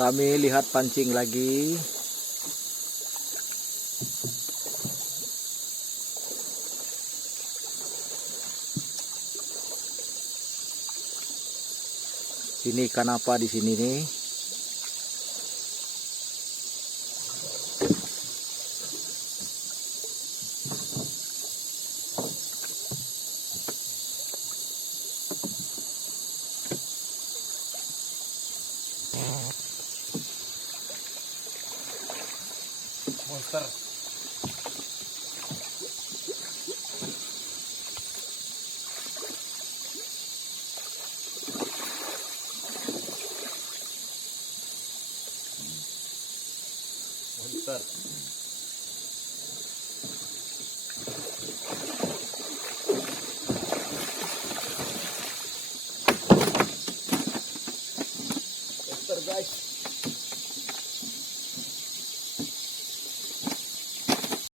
Kami lihat pancing lagi. Ini ikan apa di sini nih? Monster. Monster. Monster guys.